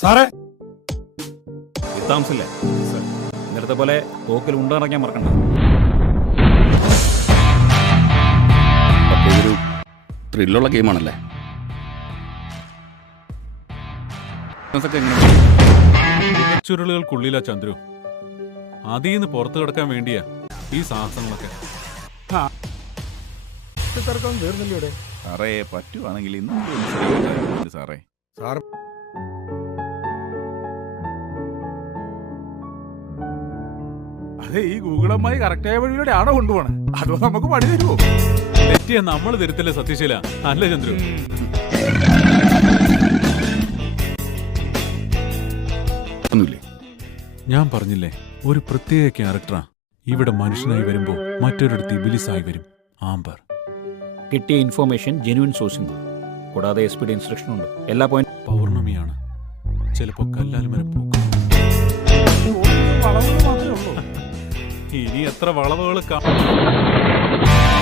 സാറേ താമസില്ലേ ഇന്നലത്തെ പോലെ തോക്കിൽ ഉണ്ടിറങ്ങിയാൽ മറക്കണ്ട. അപ്പോൾ ഇതൊരു ത്രില്ലുള്ള ഗെയിമാണല്ലേ? ചുരുളുകൾക്കുള്ളില ചന്ദ്രു, അതിന്ന് പുറത്തു കിടക്കാൻ വേണ്ടിയാ ഈ സാഹസങ്ങളൊക്കെ. തീർന്നില്ലേ സാറേ പറ്റുവാണെങ്കിൽ ഇന്നും സാറേ. സാർ അതെ, ഈ ഗൂഗിളമ്മായി കറക്റ്റായ വഴിയിലൂടെ ആണോ കൊണ്ടുപോണേ? അതോ നമുക്ക് പണി തരുമോ? തെറ്റിയ നമ്മൾ തരുത്തില്ല സത്യശീല, അല്ലേ ചന്ദ്രു? ഒന്നുമില്ലേ? ഞാൻ പറഞ്ഞില്ലേ, ഒരു പ്രത്യേക ക്യാരക്ടറാ ഇവിടെ മനുഷ്യനായി വരുമ്പോ മറ്റൊരിടത്ത് ഇബിലിസായി വരും. ആംബർ. കിട്ടിയ ഇൻഫോർമേഷൻ ജെന്യൂൻ സോഴ്സിൽ നിന്ന്, കൂടാതെ SP ഇൻസ്ട്രക്ഷൻ ഉണ്ട്. എല്ലാ പോയിന്റ് പൗർണമിയാണ്, ചിലപ്പോ കല്ലാൽമരം പൂക്കും. വളവുകൾ മാത്രമേ ഉള്ളൂ. ഇനി എത്ര വളവുകൾ കാണും?